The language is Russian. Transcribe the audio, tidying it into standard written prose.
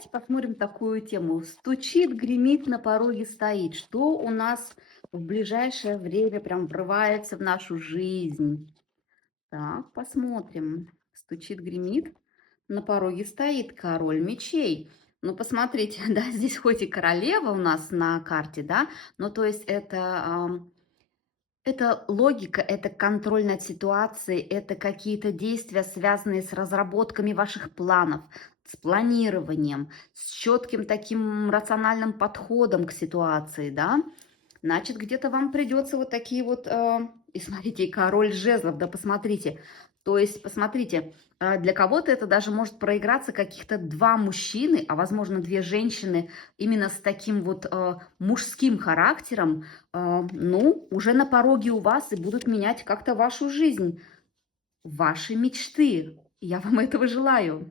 давайте посмотрим такую тему. Стучит, гремит, на пороге стоит. Что у нас в ближайшее время прям врывается в нашу жизнь? Так, посмотрим. Стучит, гремит, на пороге стоит король мечей. Ну, посмотрите, да, здесь хоть и королева у нас на карте, да, но то есть это логика, это контроль над ситуацией, это какие-то действия, связанные с разработками ваших планов, с планированием, с четким таким рациональным подходом к ситуации, да. Значит, где-то вам придется вот такие вот, и смотрите, и король жезлов, да, посмотрите. То есть, посмотрите, для кого-то это даже может проиграться каких-то два мужчины, а возможно две женщины именно с таким вот мужским характером, ну, уже на пороге у вас и будут менять как-то вашу жизнь, ваши мечты. Я вам этого желаю.